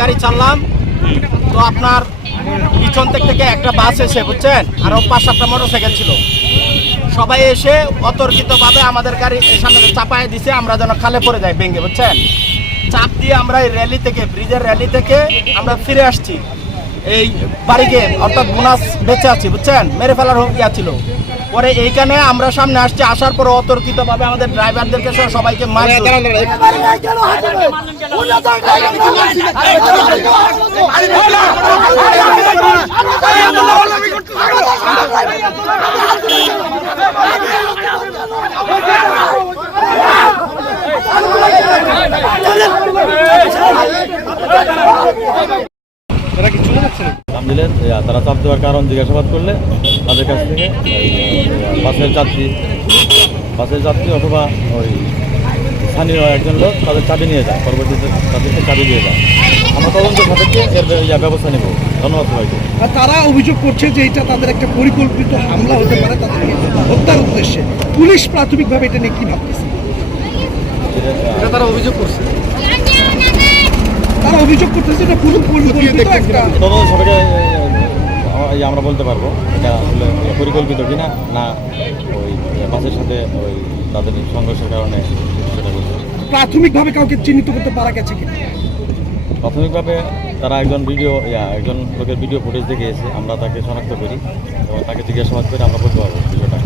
গাড়ি চাললাম তো আপনার পিছন থেকে একটা বাস এসে, বুঝছেন? আরও পাঁচ সাতটা মোটর সাইকেল ছিল। সবাই এসে অতর্কিতভাবে আমাদের গাড়ি সামনে চাপায় দিছে, আমরা যেন খালে পড়ে যাই ভেঙে, বুঝছেন? চাপ দিয়ে আমরা এই র্যালি থেকে ব্রিজের র্যালি থেকে আমরা ফিরে আসছি। এই বাড়িকে অর্থাৎ বোনাস বেঁচে আছি, বুঝছেন? মেরে ফেলার ইয়া ছিল পরে এইখানে আমরা সামনে আসছি, আসার পর অতর্কিতভাবে আমাদের ড্রাইভারদেরকে সবাইকে মার তারা চাপ দেওয়ার কারণ জিজ্ঞাসাবাদ করলে তাদের কাছ থেকে বাসের যাত্রী বাসের যাত্রী অথবা ওই স্থানীয় একজন লোক তাদের চাবি নিয়ে যায়, পরবর্তীতে তাদেরকে চাবি দিয়ে যায়। আমরা তদন্ত সাপেক্ষে এর ব্যবস্থা নেব। ধন্যবাদ সবাইকে। তারা অভিযোগ করছে যে এটা তাদের একটা পরিকল্পিত হামলা হতে পারে তাদেরকে হত্যার উদ্দেশ্যে। পুলিশ প্রাথমিকভাবে এটা নিয়ে কি ভাবতেছে? এটা, তারা অভিযোগ করছে। তারা অভিযোগ করতেছে এটা পুরো পরিকল্পিত একটা তদন্ত সাপেক্ষে আমরা বলতে পারব এটা আসলে পরিকল্পিত কিনা না ওই বাসের সাথে ওই তাদের সংঘর্ষের কারণে সেটা প্রাথমিকভাবে কাউকে চিহ্নিত করতে পারা গেছে কিনা? প্রাথমিকভাবে তারা একজন ভিডিও একজন লোকের ভিডিও ফুটেজ দেখে এসে আমরা তাকে শনাক্ত করি এবং তাকে জিজ্ঞাসাবাদ করে আমরা বলতে পারব বিষয়টা।